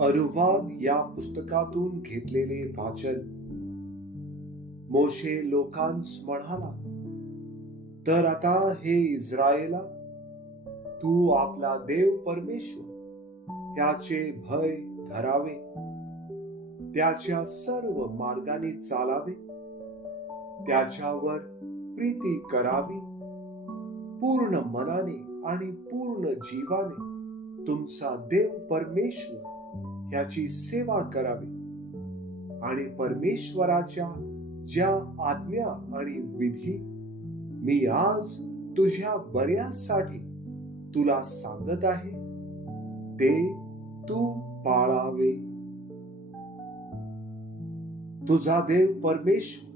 अनुवाद या पुस्तकातून घेतलेले वाचन. मोशे लोकांस म्हणाला, तर आता हे इस्रायेला, तू आपला देव परमेश्वर त्याचे भय धरावे, त्याच्या सर्व मार्गाने चालावे, त्याच्यावर प्रीती करावी, पूर्ण मनाने आणि पूर्ण जीवाने तुमचा देव परमेश्वर याची सेवा करावी, आणि परमेश्वराच्या ज्या आज्ञा आणि विधी मी आज तुझ्या बऱ्यासाठी तुला सांगत आहे ते तू पाळावे. तुझा देव परमेश्वर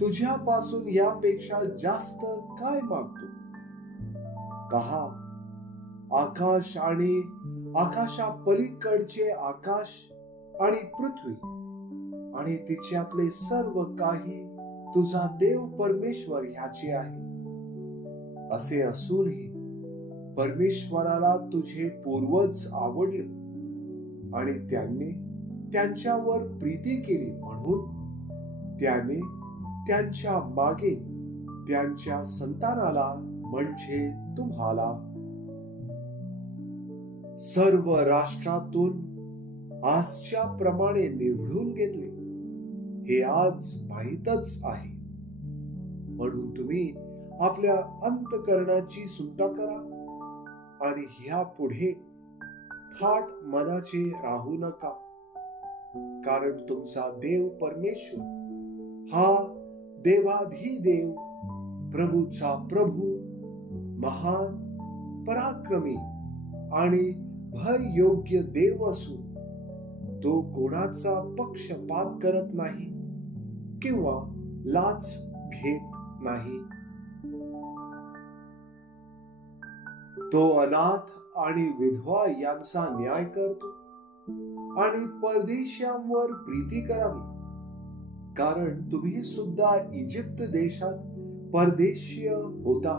तुझ्यापासून यापेक्षा जास्त काय मागतो? पहा, आकाश आणि आकाशापलीकडचे आकाश आणि पृथ्वी आणि तिच्यातले सर्व काही तुझा देव परमेश्वर ह्याचे आहे. असे असूनही परमेश्वराला तुझे पूर्वज आवडले आणि त्यांनी त्यांच्यावर प्रीती केली, म्हणून त्याने त्यांच्या मागे त्यांच्या संतानाला म्हणजे तुम्हाला सर्व राष्ट्रातून आजच्या प्रमाणे निवडून घेतले. हे आज माहीतच आहे. म्हणून तुम्ही आपल्या अंतःकरणाची सुद्धा करा आणि ह्या पुढे थाट मनाचे राहू नका, कारण तुमचा देव परमेश्वर हा देवाधिदेव, प्रभूचा प्रभू, महान, पराक्रमी आणि भययोग्य देव असून तो कोणाचा पक्षपात करत नाही किंवा लाच घेत नाही. तो अनाथ आणि विधवा यांचा न्याय करतो आणि परदेशांवर प्रीती करावी, कारण तुम्ही सुद्धा इजिप्त देशात परदेशीय होता.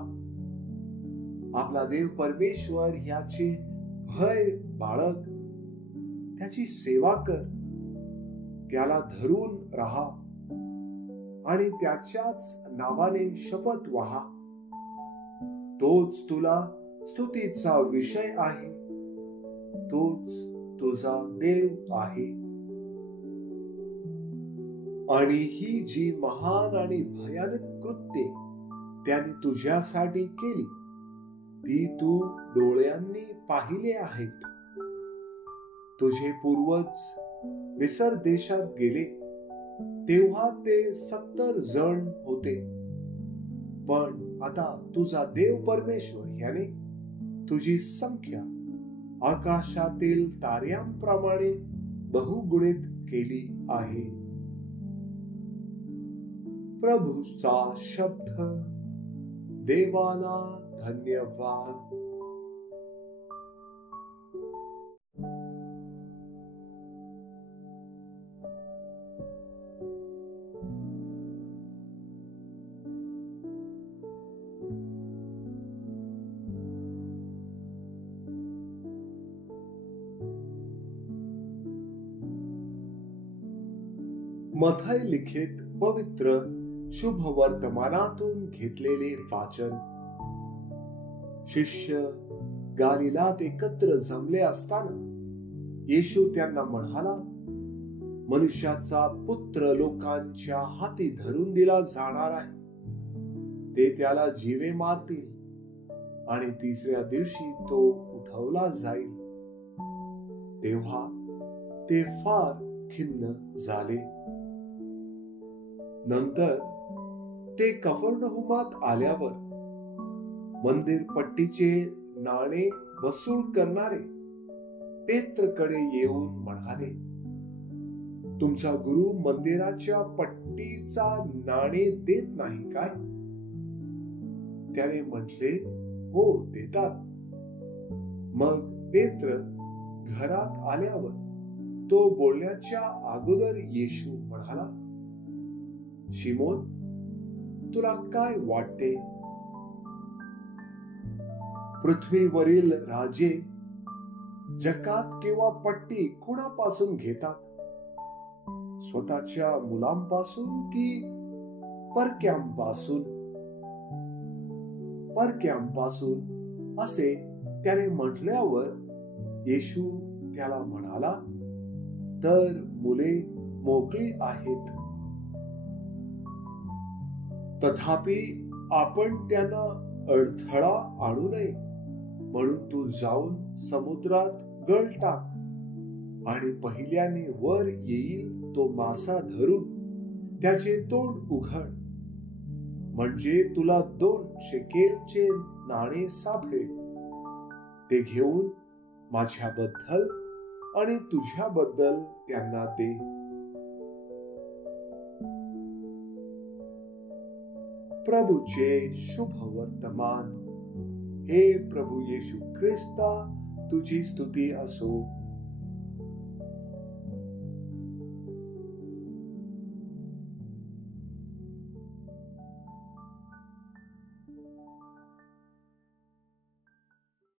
आपला देव परमेश्वर ह्याचे भय बाळग, त्याची सेवा कर, त्याला धरून राहा आणि त्याच्याच नावाने शपथ वहा. तोच तुला स्तुतीचा विषय आहे, तोच तुझा देव आहे. आणि ही जी महान आणि भयानक कृत्ये त्याने तुझ्यासाठी केली ती तू डोळ्यांनी पाहिले आहेत. तुझे पूर्वज मिसर देशात गेले तेव्हा ते 70 जण होते, पण आता तुझा देव परमेश्वर याने तुझी संख्या आकाशातील ताऱ्यांप्रमाणे बहुगुणित केली आहे. प्रभूचा शब्द. देवाला धन्यवाद. मथाई लिखित पवित्र शुभ वर्तमानातून घेतलेले वाचन. शिष्य गालिलात एकत्र जमले असताना येशू त्यांना म्हणाला, मनुष्याचा पुत्र लोकांच्या हाती धरून दिला जाणार आहे. ते त्याला जीवे मारतील आणि तिसऱ्या दिवशी तो उठवला जाईल. तेव्हा ते फार खिन्न झाले. नंतर ते कफरनहूमात आल्यावर मंदिर पट्टीचे नाणे वसूल करणारे पेत्रकडे येऊन म्हणाले, तुमचा गुरु मंदिराच्या पट्टीचा नाणे देत नाही काय? त्याने म्हटले, हो देतात. मग पेत्र घरात आल्यावर तो बोलण्याच्या अगोदर येशू म्हणाला, शिमोन, तुला काय वाटते? पृथ्वीवरील राजे जकात किंवा पट्टी कुणापासून घेतात? स्वतःच्या मुलांपासून की परक्यांपासून? परक्यांपासून असे त्याने म्हटल्यावर येशू त्याला म्हणाला, तर मुले मोकळी आहेत. तथापि आपण त्यांना अडथळा आणू नये म्हणून तू जाऊन समुद्रात गळ टाक आणि पहिल्याने वर येईल तो मासा धरून त्याचे तोंड उघड, म्हणजे तुला 2 शेकेलचे नाणे सापडेल. ते घेऊन माझ्याबद्दल आणि तुझ्याबद्दल त्यांना दे. प्रभूचे शुभ वर्तमान. हे प्रभू येशू ख्रिस्ता, तुझी स्तुती असो.